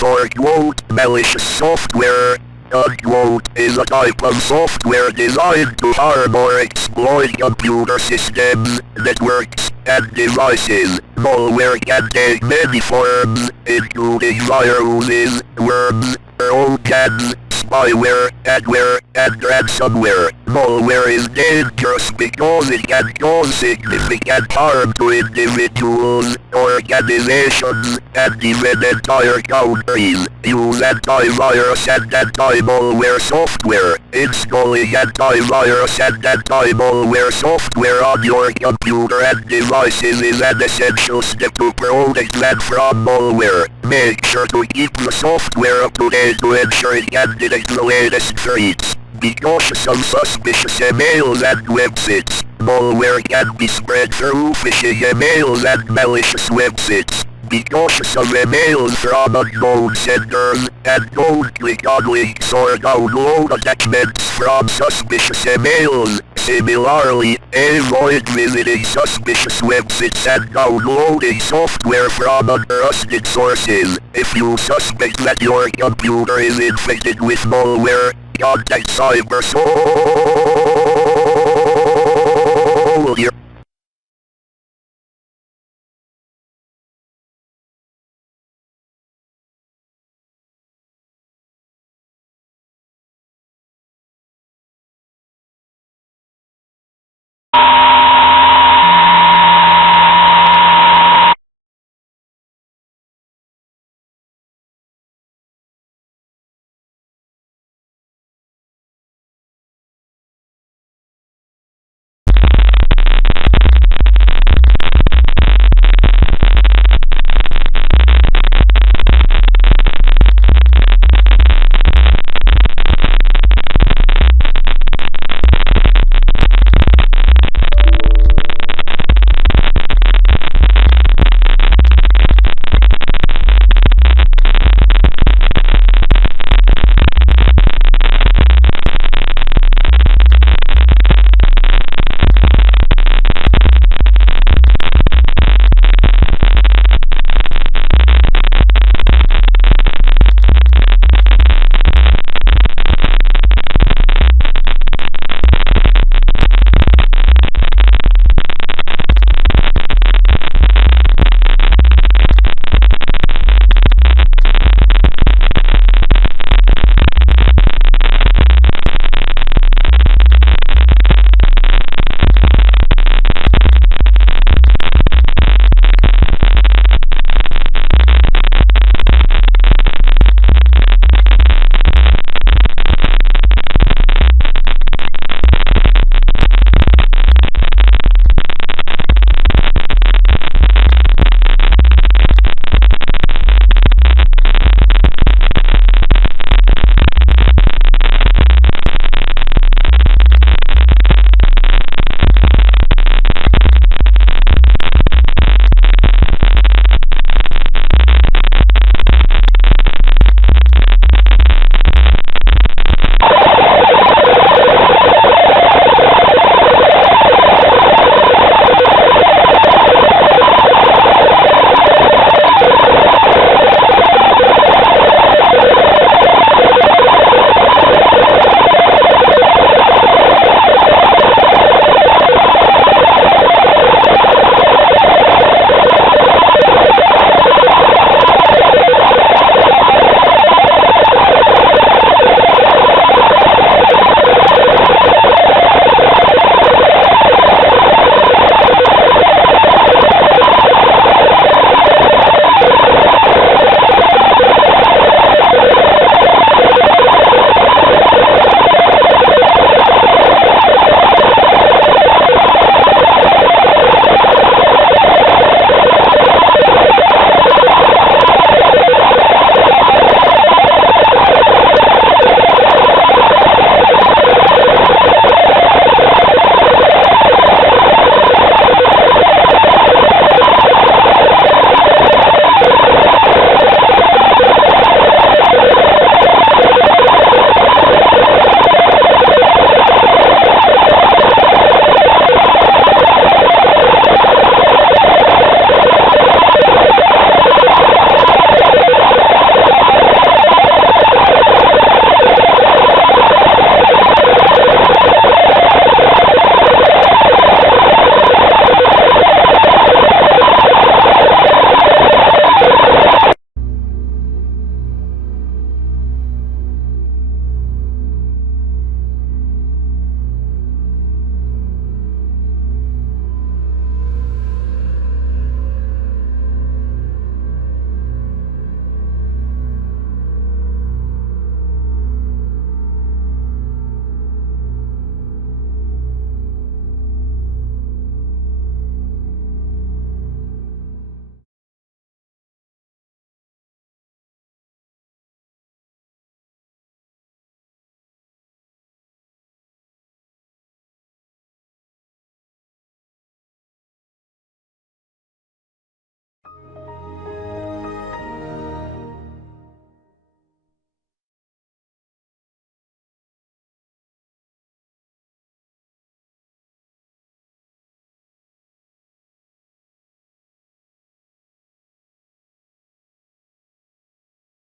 for quote, malicious software, unquote, is a type of software designed to harm or exploit computer systems, networks, and devices. Malware can take many forms, including viruses, worms, trojans, spyware, adware, and ransomware. Malware is dangerous because it can cause significant harm to individuals, organizations, and even entire countries. Use antivirus and anti-malware software. Installing antivirus and anti-malware software on your computer and devices is an essential step to protect them from malware. Make sure to keep the software up to date to ensure it can detect the latest threats. Be cautious of suspicious emails and websites. Malware can be spread through phishing emails and malicious websites. Be cautious of emails from unknown senders, and don't click on links or download attachments from suspicious emails. Similarly, avoid visiting suspicious websites and downloading software from untrusted sources. If you suspect that your computer is infected with malware, contact Cyber Soldier.